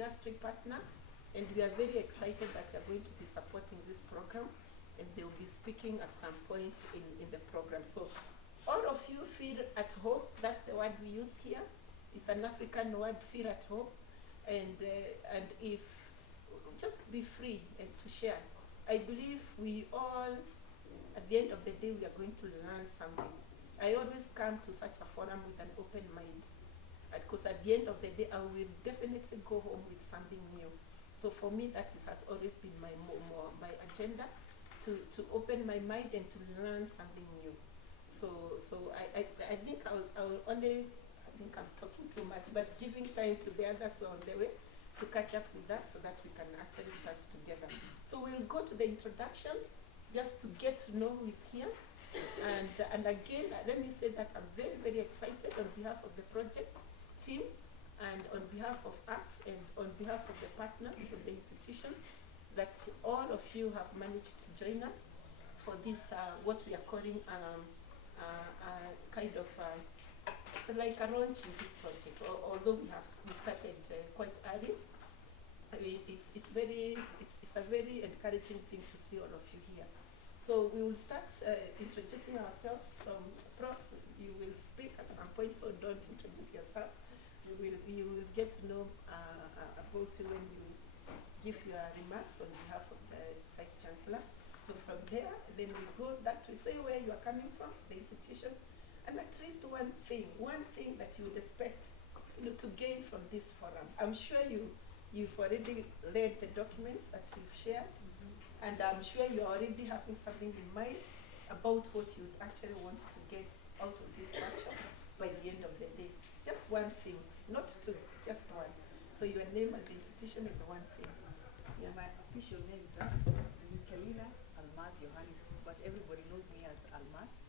industry partner, and we are very excited that we are going to be supporting this program, and they will be speaking at some point in the program. So all of you feel at home. That's the word we use here. It's an African word, feel at home. And if, just be free and to share. I believe we all, at the end of the day, we are going to learn something. I always come to such a forum with an open mind, because at the end of the day, I will definitely go home with something new. So for me, that has always been my agenda, to open my mind and to learn something new. So I think I'll only, I think I'm talking too much, but giving time to the others who are on the way to catch up with us so that we can actually start together. So we'll go to the introduction just to get to know who is here. And again, let me say that I'm very, very excited on behalf of the project team and on behalf of ACTS and on behalf of the partners of the institution that all of you have managed to join us for this, what we are calling kind of, it's like a launch in this project, although we started quite early. I mean, it's a very encouraging thing to see all of you here. So we will start introducing ourselves. Prof, you will speak at some point, so don't introduce yourself. You will get to know about you when you give your remarks on behalf of the Vice Chancellor. So from there, then we go back to say where you are coming from, the institution, and at least one thing that you would expect to gain from this forum. I'm sure you've already read the documents that we've shared, and I'm sure you're already having something in mind about what you actually want to get out of this workshop by the end of the day. Just one thing, not two, just one. So your name and the institution and the one thing. Yeah. My official name is Michelina Almaz Johannes, but everybody knows me as Almaz.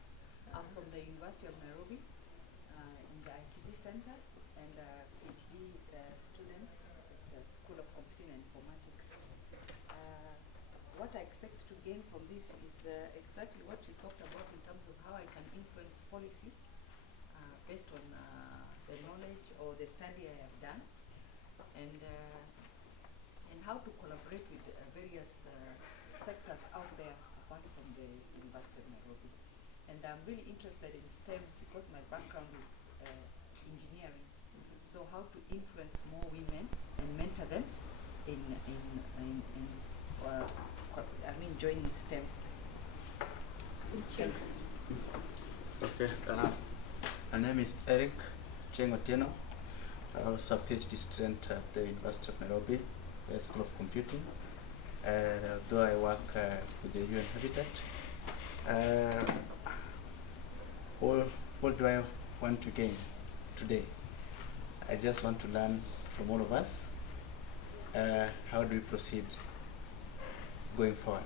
I'm from the University of Nairobi in the ICT Center and a PhD student at the School of Computing and Informatics. What I expect to gain from this is exactly what you talked about in terms of how I can influence policy based on the knowledge or the study I have done, and how to collaborate with various sectors out there apart from the University of Nairobi. And I'm really interested in STEM because my background is engineering. So how to influence more women and mentor them in joining STEM. Thanks. Okay. My name is Eric Otieno. I was a PhD student at the University of Nairobi, the School of Computing. Though I work with the UN Habitat. What do I want to gain today? I just want to learn from all of us. How do we proceed going forward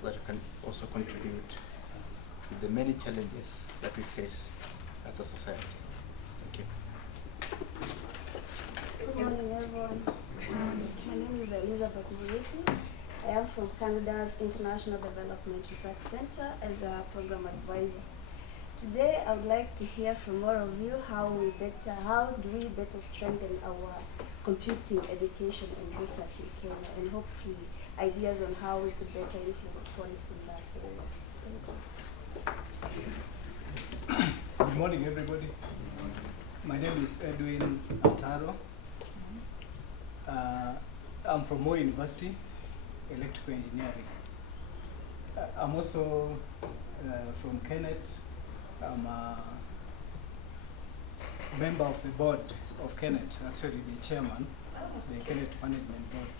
so that we can also contribute to the many challenges that we face as a society. Thank you. Good morning, everyone. My name is Elizabeth Murithi. I am from Canada's International Development Research Center as a program advisor. Today, I would like to hear from all of you how do we better strengthen our computing education and research in Kenya, and hopefully ideas on how we could better influence policy in that area. Thank you. Good morning, everybody. My name is Edwin Antaro. I'm from Moi University, Electrical Engineering. I'm also from Kennett. I'm a member of the board of Kennett, actually the chairman, the Kennett Management Board.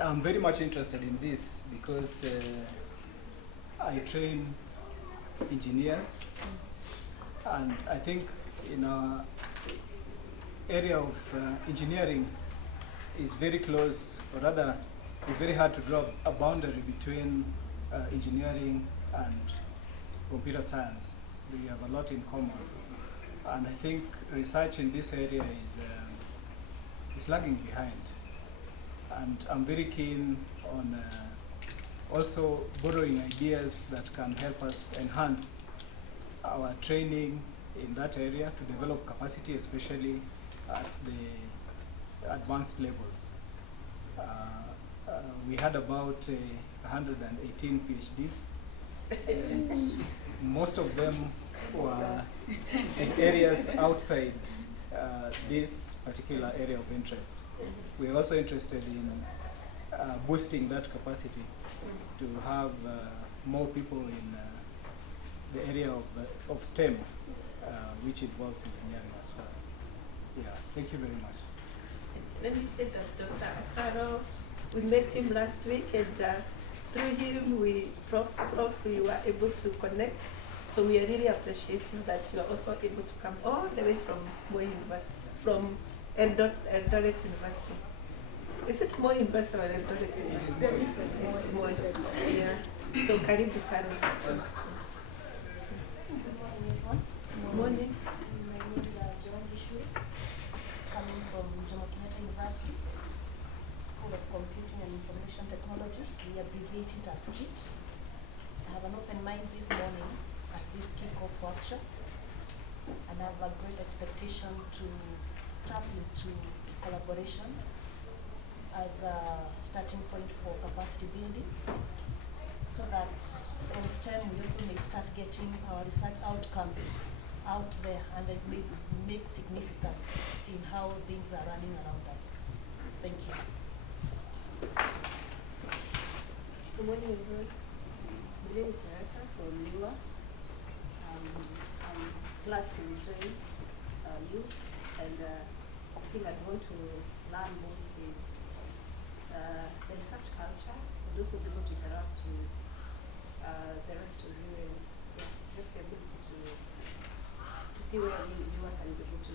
I'm very much interested in this because I train engineers, and I think in our area of engineering is very close, or rather it's very hard to draw a boundary between engineering and computer science. We have a lot in common, and I think research in this area is lagging behind. And I'm very keen on also borrowing ideas that can help us enhance our training in that area to develop capacity, especially at the advanced levels. We had about 118 PhDs, and most of them were in areas outside this particular area of interest. We are also interested in boosting that capacity to have more people in the area of STEM, which involves engineering as well. Yeah, thank you very much. Let me say that Dr. Ataro, we met him last week, and through him, we were able to connect. So we are really appreciating that you are also able to come all the way from Moi University, from Eldoret University. Is it Moi University or Eldoret University? They're different. It's Moi. Yeah. So karibu sana. Good morning, everyone. Morning. My name is John Gishwe, coming from Jomo Kenyatta University, School of Computing and Information Technology. We abbreviate it as KIT. I have an open mind this morning at this Kickoff workshop, and I have a great expectation to tap into collaboration as a starting point for capacity building, so that from STEM we also may start getting our research outcomes out there, and it may make significance in how things are running around us. Thank you. Good morning, everyone. My name is Teresa from Lua. I'm glad to join you, and I think I want to learn most is the research culture, and also be able to interact with the rest of you, and yeah, just the ability to see where you can be able to